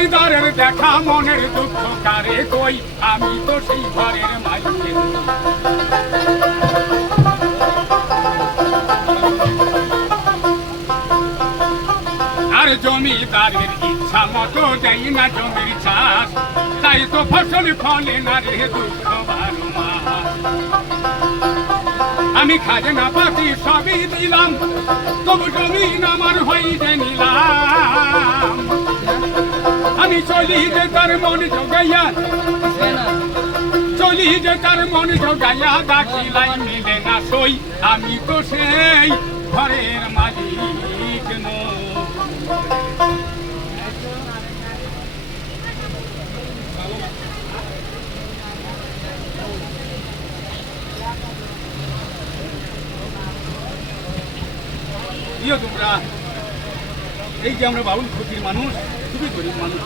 জমিদারের দেখা মনের দুঃখ কারে কই, আমি তো সেই ঘরের মালিক। আর জমিদারের ইচ্ছা মতো দেয় না জমির চাষ, তাই তো ফসল ফলে না রে দুঃখ বারো মাস। আমি খাজনা পাতি সবই দিলাম, তবু জমিন আমার হইতে নিলাম। আমি চলি যে তার মন জোগাইয়া, চলি যে তার মন জোগাইয়া, দাখিলাই মিলে না সই, আমি তো সেই ঘরের মালিক নই। তোমরা এই যে আমরা বাউল ক্ষতির মানুষ, খুবই গরিব মানুষ।